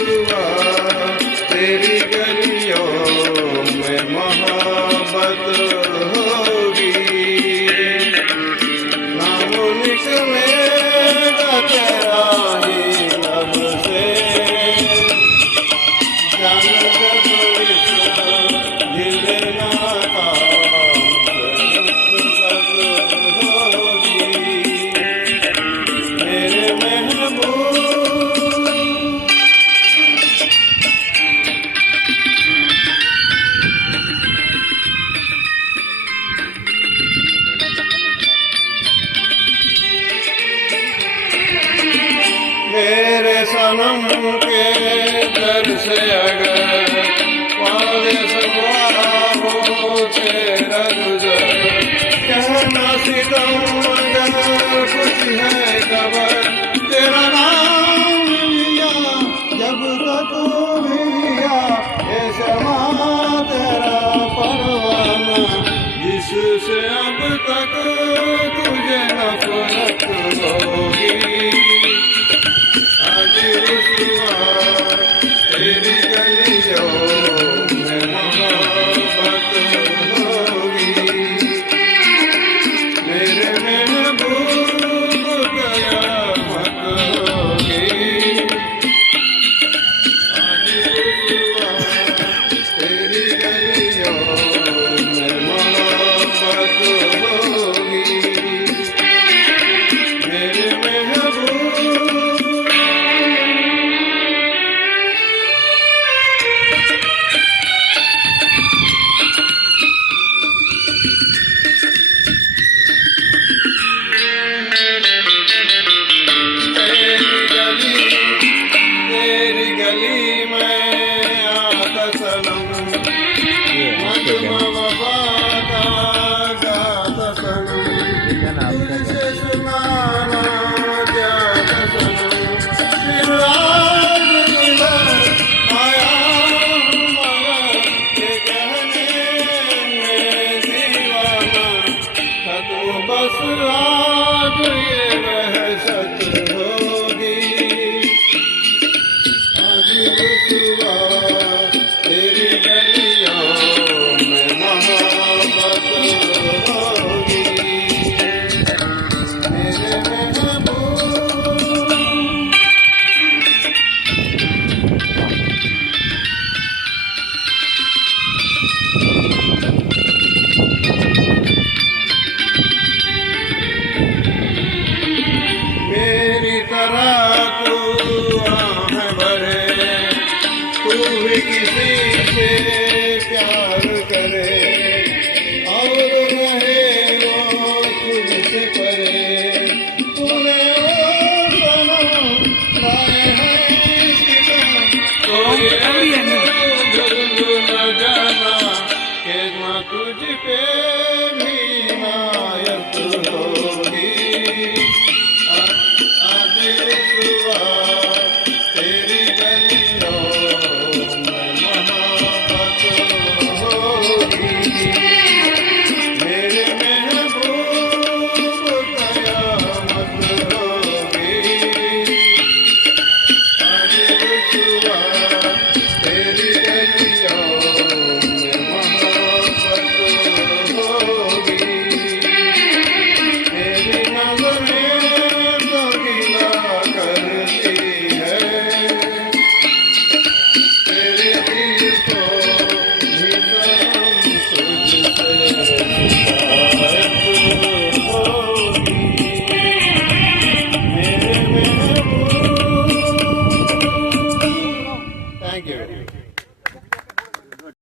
रुसवा तेरी गलियों में मोहब्बत होगी। नाम निकलेगा तेरा ही लब से, जान जब इस दिल नाता होगी। मेरे महबूब मेरे सनम के दर से अगर वारिस हुआ हो तेरा गुजर, कहना सितम अगर कुछ है खबर, तेरा नाम लिया जब तक लिया ये शमा तेरा परवाना, जिससे अब तक तुझे नफरत होगी। आज रुसवा तेरी गलियों में मोहब्बत होगी। मेरे महबूब कयामत होगी। आज रुसवा तेरी गलियों में मोहब्बत होगी। मेरे महबूब तेरी गली में आता सनम, नज़्म वफा का गाता सनम, तुझसे सुनाना चाहता सनम, फिर आज इधर आया हूँ मगर ये कहने में दीवाना था तू बस आज ये